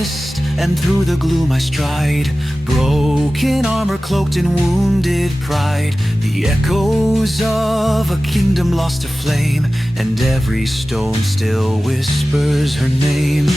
mist, and through the gloom I stride, broken armor cloaked in wounded pride. The echoes of a kingdom lost to flame, and every stone still whispers her name.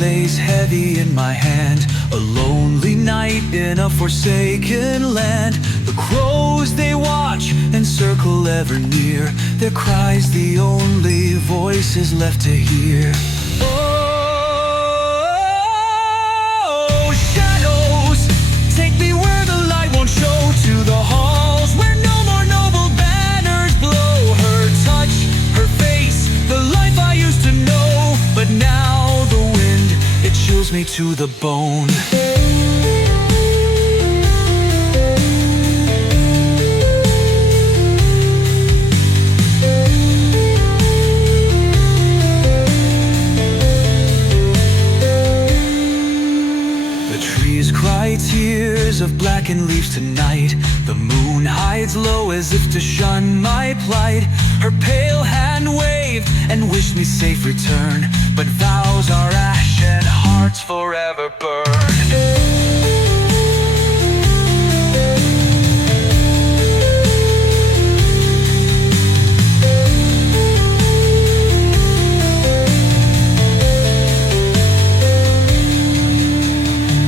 Lays heavy in my hand, a lonely night in a forsaken land. The crows they watch and circle ever near, their cries the only voices left to hear. Oh, shadows, take me where the light won't show, to the halls where no more noble banners blow. Her touch, her face, the life I used to know, but now the wind, it chills me to the bone. The trees cry tears of blackened leaves tonight. The moon hides low as if to shun my plight. Her pale hand waved and wished me safe return, but vows are ash and hearts forever burn.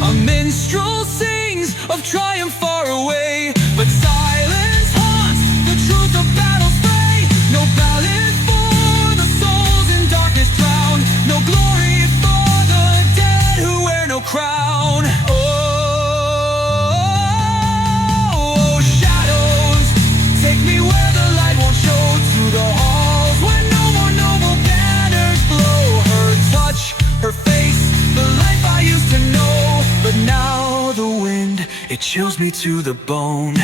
A minstrel sings of triumph far away, but silence haunts the truth of battle's fray. No balance for the souls in darkness drowned, no glory for the dead who wear no crown. Oh, shadows, take me where the light won't show, to the halls where no more noble banners blow. Her touch, her face, the life I used to know, but now the wind, it chills me to the bone.